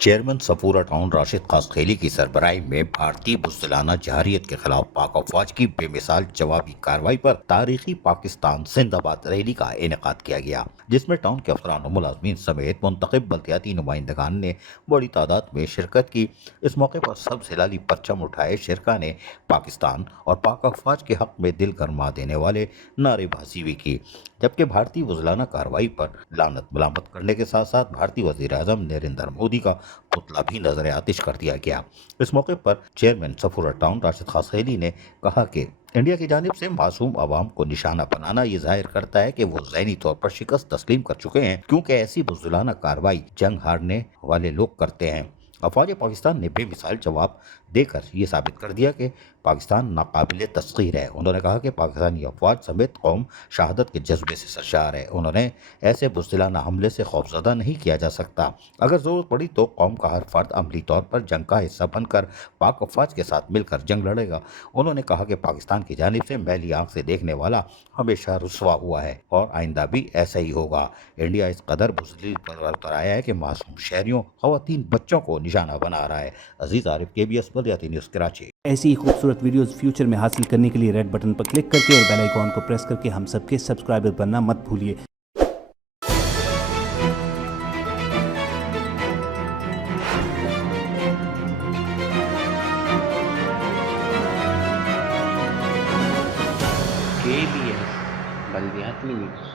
Chairman Safura town Rashid خاصخیلی کی سربراہی میں بھارتی بزدلانہ جارحیت کے خلاف پاک افواج کی بے مثال جوابی کارروائی پر تاریخی پاکستان زندہ باد ریلی کا انعقاد کیا گیا، جس میں ٹاؤن کے افسران و ملازمین سمیت منتخب بلدیاتی نمائندگان نے بڑی تعداد میں شرکت کی۔ اس موقع پر سبز ہلالی پرچم اٹھائے شرکاء نے پاکستان اور پاک افواج کے حق میں دل گرما دینے والے نعرے بازی بھی کی، جبکہ بھارتی بزدلانہ کارروائی پر لعنت ملامت کرنے کے ساتھ ساتھ بھارتی وزیر اعظم نریندر مودی کا پتلا بھی نظر آتش کر دیا گیا۔ اس موقع پر چیئرمین صفورہ ٹاؤن راشد خاصخیلی نے کہا کہ انڈیا کی جانب سے معصوم عوام کو نشانہ بنانا یہ ظاہر کرتا ہے کہ وہ ذہنی طور پر شکست تسلیم کر چکے ہیں، کیونکہ ایسی بزدلانہ کارروائی جنگ ہارنے والے لوگ کرتے ہیں۔ افواج پاکستان نے بے مثال جواب دے کر یہ ثابت کر دیا کہ پاکستان ناقابل تسخیر ہے۔ انہوں نے کہا کہ پاکستانی افواج سمیت قوم شہادت کے جذبے سے سرشار ہے۔ انہوں نے ایسے بزدلانہ حملے سے خوفزدہ نہیں کیا جا سکتا۔ اگر ضرورت پڑی تو قوم کا ہر فرد عملی طور پر جنگ کا حصہ بن کر پاک افواج کے ساتھ مل کر جنگ لڑے گا۔ انہوں نے کہا کہ پاکستان کی جانب سے میلی آنکھ سے دیکھنے والا ہمیشہ رسوا ہوا ہے اور آئندہ بھی ایسا ہی ہوگا۔ انڈیا اس قدر بزدلی پر اتر آیا ہے کہ معصوم شہریوں، خواتین، بچوں کو نشانہ بنا رہا ہے۔ عزیز عارف، KBS بلدیاتی نیوز کراچی۔ ایسی ہی خوبصورت ویڈیوز فیوچر میں حاصل کرنے کے لیے ریڈ بٹن پر کلک کر کے اور بیل آئیکن کو پریس کر کے ہم سب کے سبسکرائبر بننا مت بھولیے۔ KBS بلدیاتی نیوز